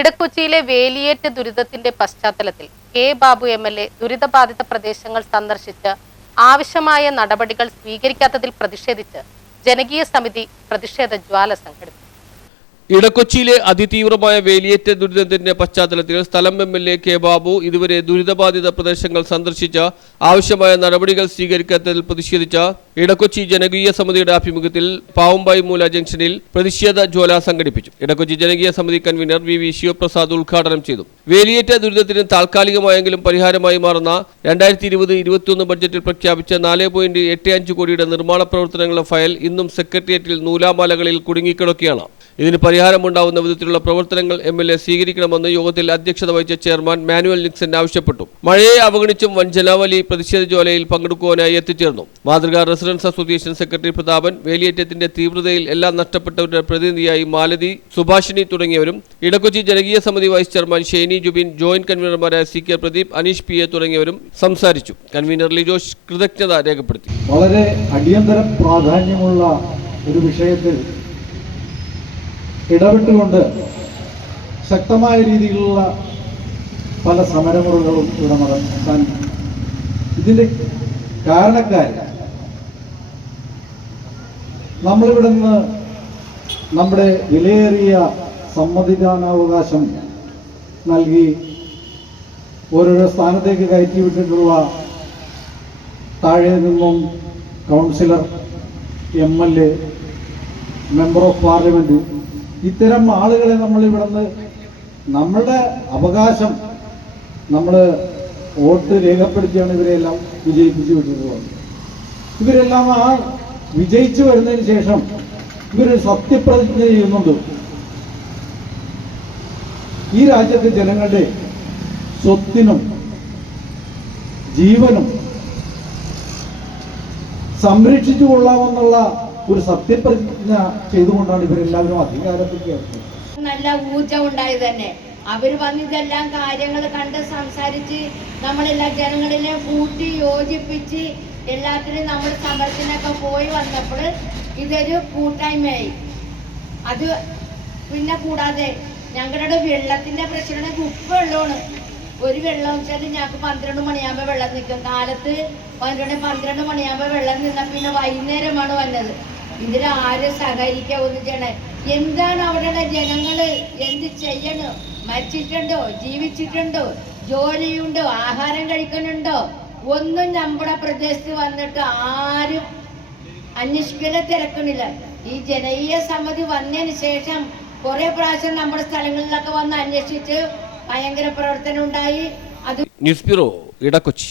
ഇടക്കൊച്ചിയിലെ വേലിയേറ്റ ദുരിതത്തിന്റെ പശ്ചാത്തലത്തിൽ K Babu MLA ദുരിതബാധിത പ്രദേശങ്ങൾ സന്ദർശിച്ച് ആവശ്യമായ നടപടികൾ സ്വീകരിക്കാത്തതിൽ പ്രതിഷേധിച്ച് ജനകീയ സമിതി പ്രതിഷേധ ജ്വാല സംഘടിപ്പിച്ചു. ഇടക്കൊച്ചിയിലെ അതിതീവ്രമായ വേലിയേറ്റ ദുരിതത്തിന്റെ പശ്ചാത്തലത്തിൽ സ്ഥലം MLA കെ ബാബു ഇതുവരെ ദുരിതബാധിത പ്രദേശങ്ങൾ സന്ദർശിച്ച് ആവശ്യമായ നടപടികൾ സ്വീകരിക്കാത്തതിൽ പ്രതിഷേധിച്ച ഇടക്കൊച്ചി ജനകീയ സമിതിയുടെ ആഭിമുഖ്യത്തിൽ പാവുംബായി മൂല ജംഗ്ഷനിൽ പ്രതിഷേധ ജ്വാല സംഘടിപ്പിച്ചു. ഇടക്കൊച്ചി ജനകീയ സമിതി കൺവീനർ VV ശിവപ്രസാദ് ഉദ്ഘാടനം ചെയ്തു. വേലിയേറ്റ ദുരിതത്തിന് താൽക്കാലികമായെങ്കിലും പരിഹാരമായി മാറുന്ന 2020-21 ബഡ്ജറ്റിൽ പ്രഖ്യാപിച്ച 4.85 കോടിയുടെ നിർമ്മാണ പ്രവർത്തനങ്ങളുടെ ഫയൽ ഇന്നും സെക്രട്ടേറിയറ്റിൽ നൂലാമാലകളിൽ കുടുങ്ങിക്കിടക്കുകയാണ്. ഇതിന് പരിഹാരമുണ്ടാവുന്ന വിധത്തിലുള്ള പ്രവർത്തനങ്ങൾ MLA സ്വീകരിക്കണമെന്ന് യോഗത്തിൽ അധ്യക്ഷത വഹിച്ച ചെയർമാൻ മാനുവൽ നിക്സൺ ആവശ്യപ്പെട്ടു. മഴയെ അവഗണിച്ചും വൻ ജനാവലി പ്രതിഷേധ ജ്വാലയിൽ പങ്കെടുക്കുവാനായി എത്തിച്ചേർന്നു. മാതൃകാ റെസിഡൻസ് അസോസിയേഷൻ സെക്രട്ടറി പ്രതാപൻ, വേലിയേറ്റത്തിന്റെ തീവ്രതയിൽ എല്ലാം നഷ്ടപ്പെട്ടവരുടെ പ്രതിനിധിയായി മാലതി, സുഭാഷിണി തുടങ്ങിയവരും, ഇടക്കൊച്ചി ജനകീയ സമിതി vice chairman Shainy Jubin, joint കൺവീനർമാരായ CK പ്രദീപ്, അനീഷ് PA തുടങ്ങിയവരും സംസാരിച്ചു. കൺവീനർ ലിജോഷ് കൃതജ്ഞത രേഖപ്പെടുത്തി. വളരെ അടിയന്തര പ്രാധാന്യമുള്ള ഒരു വിഷയത്തിൽ ഇടപെട്ടുകൊണ്ട് ശക്തമായ രീതിയിലുള്ള പല സമരമുറകളും ഇവിടെ നടത്താൻ ഇതിൻ്റെ കാരണക്കാർ നമ്മളിവിടെ നിന്ന് നമ്മുടെ വിലയേറിയ സമ്മതിദാനാവകാശം നൽകി ഓരോരോ സ്ഥാനത്തേക്ക് കയറ്റിവിട്ടിട്ടുള്ള താഴെ നിന്നും councillor, MLA, member of parliament, ഇത്തരം ആളുകളെ നമ്മളിവിടെ നിന്ന് നമ്മളുടെ അവകാശം നമ്മൾ വോട്ട് രേഖപ്പെടുത്തിയാണ് ഇവരെല്ലാം വിജയിപ്പിച്ചു വിട്ടിട്ടുള്ളത്. ഇവരെല്ലാം ആ വിജയിച്ചു വരുന്നതിന് ശേഷം ഇവരൊരു സത്യപ്രതിജ്ഞ ചെയ്യുന്നുണ്ട്. ഈ രാജ്യത്തെ ജനങ്ങളുടെ സ്വത്തിനും ജീവനും സംരക്ഷിച്ചു കൊള്ളാമെന്നുള്ള ഒരു സത്യപ്രതിജ്ഞ ചെയ്തുകൊണ്ടാണ് ഇവരെല്ലാവരും അധികാരത്തിൽ നല്ല ഊർജം ഉണ്ടായത് തന്നെ. അവർ വന്ന് ഇതെല്ലാം കാര്യങ്ങൾ കണ്ട് സംസാരിച്ച് നമ്മളെല്ലാ ജനങ്ങളിലെ കൂട്ടി യോജിപ്പിച്ച് എല്ലാത്തിനും നമ്മൾ സമരത്തിനൊക്കെ പോയി വന്നപ്പോൾ ഇതൊരു കൂട്ടായ്മയായി. അത് പിന്നെ കൂടാതെ ഞങ്ങളുടെ വെള്ളത്തിന്റെ പ്രശ്നം ഉപ്പ് വെള്ളമാണ്. ഒരു വെള്ളം വെച്ചാൽ ഞങ്ങൾക്ക് 12 മണിയാകുമ്പോൾ വെള്ളം നിൽക്കും. കാലത്ത് 12 മണിയാകുമ്പോൾ വെള്ളം നിന്നാൽ പിന്നെ വൈകുന്നേരമാണ് വന്നത്. ഇതിൽ ആരും സഹകരിക്കുക ഒന്നും ചെയ്യണേ. എന്താണ് അവിടെയുള്ള ജനങ്ങള് എന്ത് ചെയ്യണോ? മരിച്ചിട്ടുണ്ടോ? ജീവിച്ചിട്ടുണ്ടോ? ജോലിയുണ്ടോ? ആഹാരം കഴിക്കുന്നുണ്ടോ? ഒന്നും നമ്മുടെ പ്രദേശത്ത് വന്നിട്ട് ആരും അന്വേഷിക്കല തിരക്കണില്ല. ഈ ജനകീയ സമിതി വന്നതിന് ശേഷം കുറെ പ്രാവശ്യം നമ്മുടെ സ്ഥലങ്ങളിലൊക്കെ വന്ന് അന്വേഷിച്ച് ഭയങ്കര പ്രവർത്തനം ഉണ്ടായി. അത് ന്യൂസ് ബ്യൂറോ, ഇടക്കൊച്ചി.